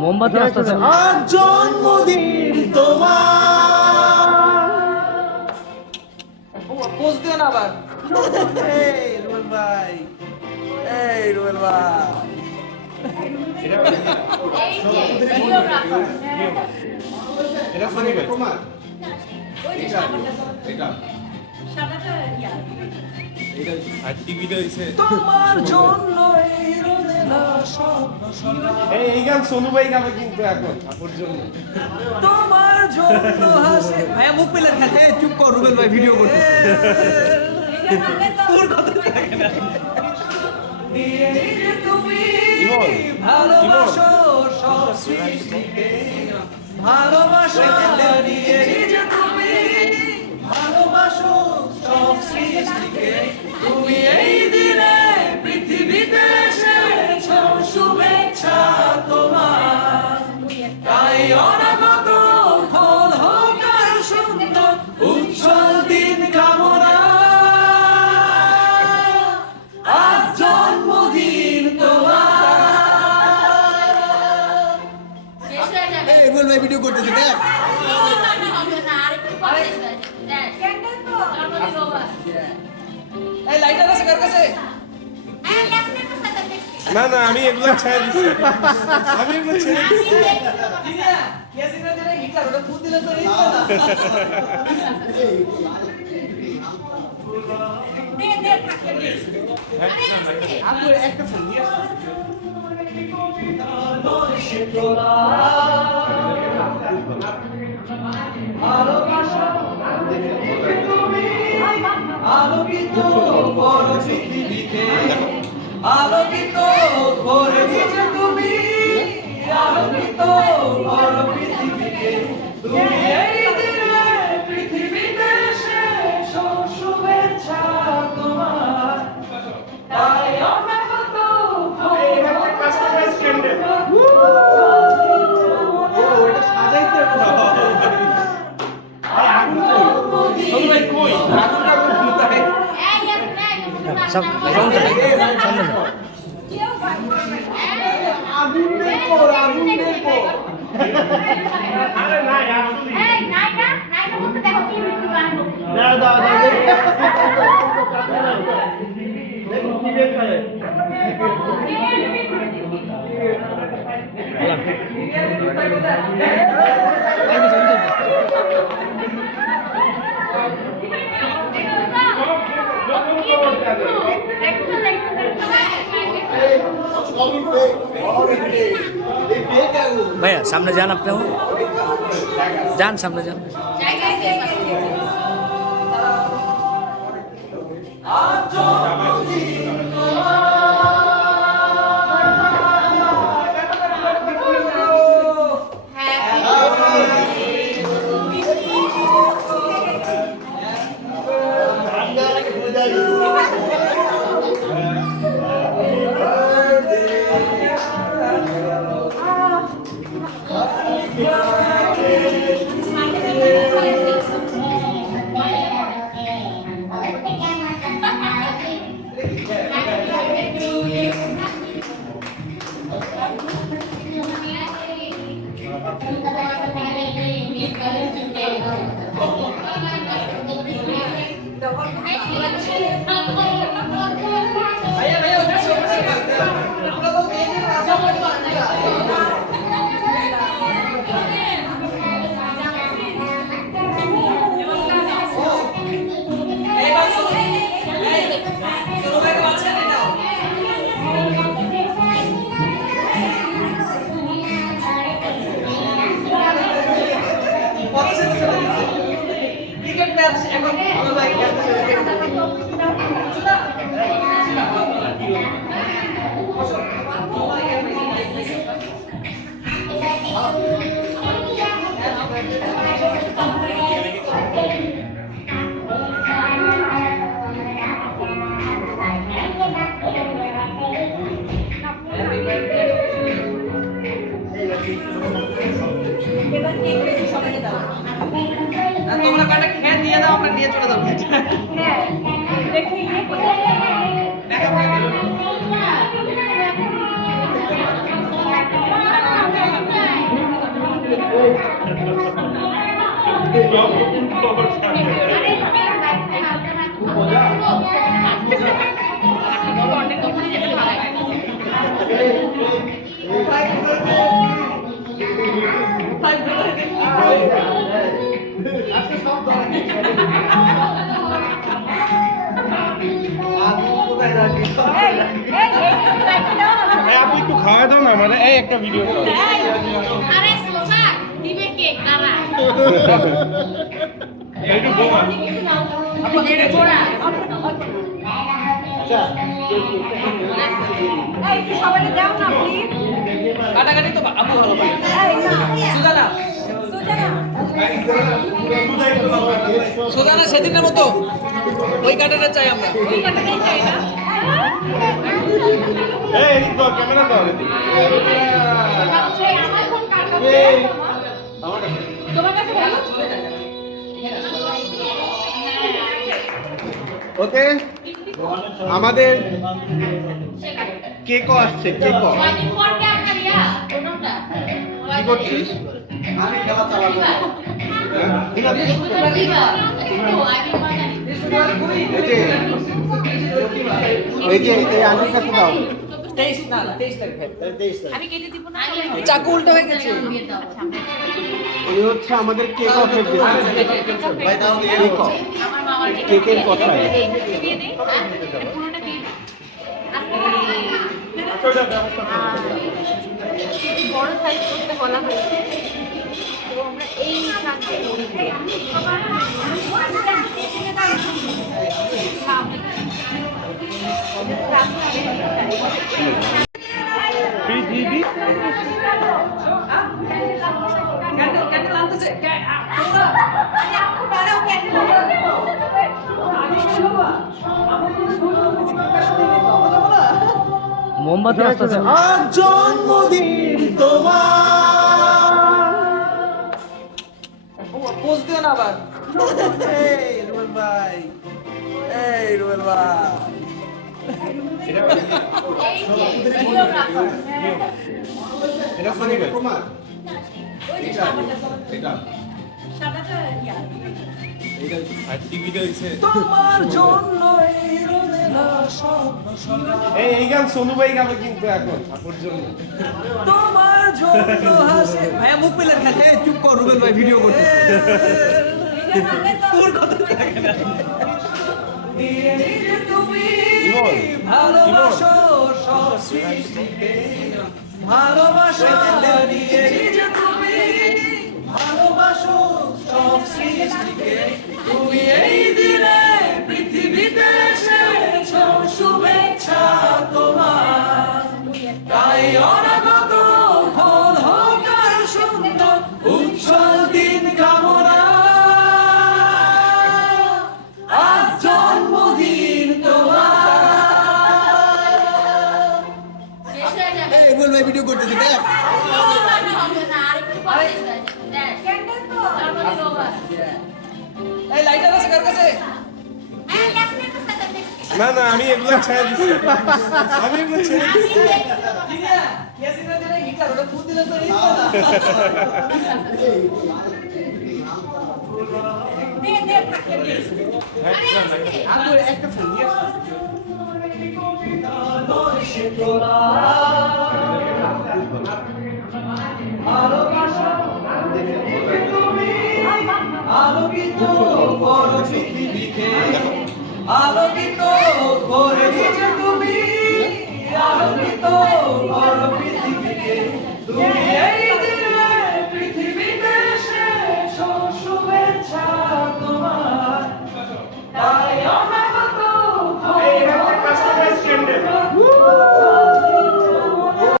মোমবাতি আসতেছে। আজ জন্মদিন তোমার। পোজ দিও না আবার। এই রুবেল ভাই, এই রুবেল ভাই। এটা ফানি ভাই কুমার আর টিভিটা হইছে তোমার জন্য এই রোদেলা স্বপ্ন সকাল। এই গান সোনু ভাই গাবে কিন্তু এখন আপুর জন্য তোমার জন্য হাসে ভাই মুখ পেলে খেতে চুপ কর রুবেল ভাই ভিডিও করতেছে তোর কথা থাকে না এই যে তুমি ভালোবাসো সব সৃষ্টিকে ভালোবাসো এই যে তুমি ভালোবাসো সব সৃষ্টিকে তুমি এই দিনে পৃথিবীতে এসেছো শুভেচ্ছা তোমার তাই অনাগত ফল হোক আর সুন্দর উজ্জ্বল দিন কামনা আজ জন্মদিন তোমার। এই বল ভাই ভিডিও করতেছে দেখ এই লাইটার আছে কার কাছে না না আমি এগুলা ছেড়ে দিছি আমি এগুলা ছেড়ে দিছি ইয়াসিনা দিলে হিটার ওটা ফুল দিলে তো এই না আপনি একটা ফোন নিয়ে আলোকিত বড় পৃথিবীতে আলোকিত করে দিয়েছো তুমি আলোকিত বড় পৃথিবীতে তুমি এই দিনে পৃথিবীতে এসেছো শুভেচ্ছা তোমার তাই অনাগত এইভাবে কাস্টমাইজ ক্যান্ডেল ওটা সাজাইতে সোনু ভাই কই আগুনটা কোথায় সামনে আগুনের পর আগুনের পর আরে না আসলে এই নাইনা বলতে দেখো কি ভিডিও বানাবো দাও দেখো কি বের করে ভাইয়া সামনে যান, আপনিও যান, সামনে যান। তোমরা কাটা খেয়ে দিয়ে দাও, আমরা নিয়ে চলে যাবো। আপনি একটু খাওয়া দাও না, মানে এই একটা ভিডিও করো। আরে সোসা দিবে কেক দাঁড়া একটু বোমা। দিবে পোড়া কাটাকাটি তো আপু ভালো পায়। সুজানা সুজানা সেদিনের মতো ওই কাটাটা চাই আমরা। ওই কাটাটাই চাই না। এই এদিক দাও, ক্যামেরা দাও এদিক। তোমার কাছে ভালো ওকে, আমাদের কেকও আসছে, কেকও। কয়দিন পর কে আপনার ইয়া কোনটা কি করছিস? আমি খেলা চালাবো। দিবা একটু আমি বানাই এই যে এই আলুর কাছে দাও। 23 না 23 তারিখ। আমি কেটে দিব না চাকু উল্টো হয়ে গেছে। এই হচ্ছে আমাদের কেক অফের ভাই দাও দিয়ে কেক অফ। আমার মামার কেকের কথা। দিয়ে দেই পুরোটা দিয়ে দিই বড় সাইজ করতে বলা হয়েছে তো আমরা এই সাথে পৃথিবী ক্যান্ডেল আনতেছে। মোমবাতি আসতেছে। আজ জন্মদিন তোমার। পোজ দিও না আবার। এই রুবেল ভাই, এই রুবেল ভাই। এই যে ভিডিওগ্রাফার এটা শুনি ভাই। আর টিভিটা হইছে তোমার জন্য এই রোদেলা স্বপ্ন সকাল। এই গান সোনু ভাই গাবে কিন্তু এখন আপুর জন্য। তোমার জন্য হাসে। ভাইয়া মুখ পেলেন খালি। এই চুপ কর, রুবেল ভাই ভিডিও করতেছে। তোর কথা থাকে না। তুমি ভালোবাসো সব সৃষ্টিকে, ভালোবাসা দিয়ে যে তুমি ভালোবাসো সব সৃষ্টিকে, তুমি এই দিনে পৃথিবীতে এসেছো, শুভেচ্ছা তোমার। তাই অনাগত ফল হোক আর সুন্দর, উজ্জ্বল দিন কামনা। আজ জন্মদিন তোমার। শেষ হয়ে যাবে এই রুবেল ভাই ভিডিও করতেছে দেখ। হবে না আরেকটু পরে দেখ ক্যান্ডেল তো জন্মদিন ওভার এই লাইটার আছে কার কাছে? হ্যাঁ ক্যাসমেট তো সাথে না না, আমি এগুলো ছেড়ে দিচ্ছি। আমি এগুলো ছেড়ে দিচ্ছি। কিনা ইয়াসিনের জন্য গিটার ওটা ফুল দিলে তো এই না। দে দে থাকে দে আরে আপু একটা ফোন নিয়ে আসো। আলোকিত করো পৃথিবীকে, আলোকিত করে দিয়েছো তুমি, আলোকিত করো পৃথিবীকে, তুমি